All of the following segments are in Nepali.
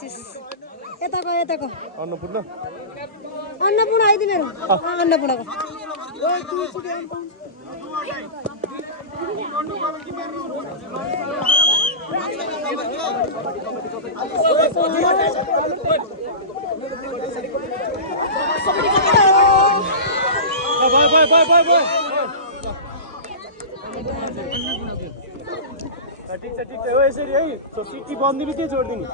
आशिष यताको अन्नपूर्ण अन्नपूर्ण आइदिनु अन्नपूर्णको बाय ठीक छ हो यसरी है सिटी बन्दिनु के छोड्दिनु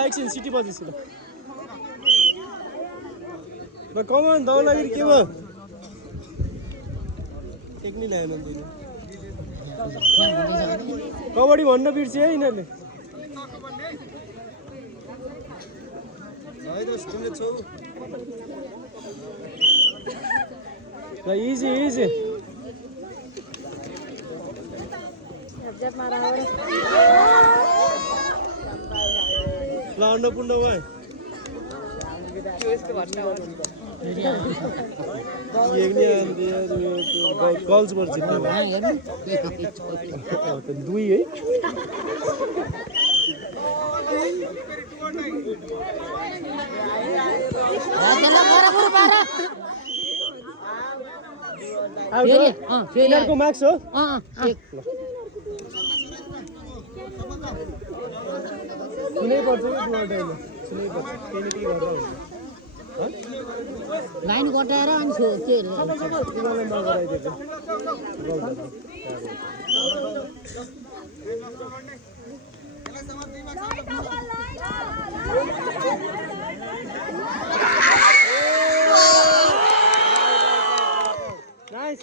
एकछिन सिटी बजेपछि ल कमान दौ लागि के भयो टेक्नी लाग्यो कबड्डी भन्न बिर्स्यो है यिनीहरूले ल इजी ल अन्नपूर्ण भाइ गर्ल्स बल जित्ने दुई है को मार्क्स हो सुनै पर्छ लाइन कटाएर अनि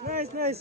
नाइस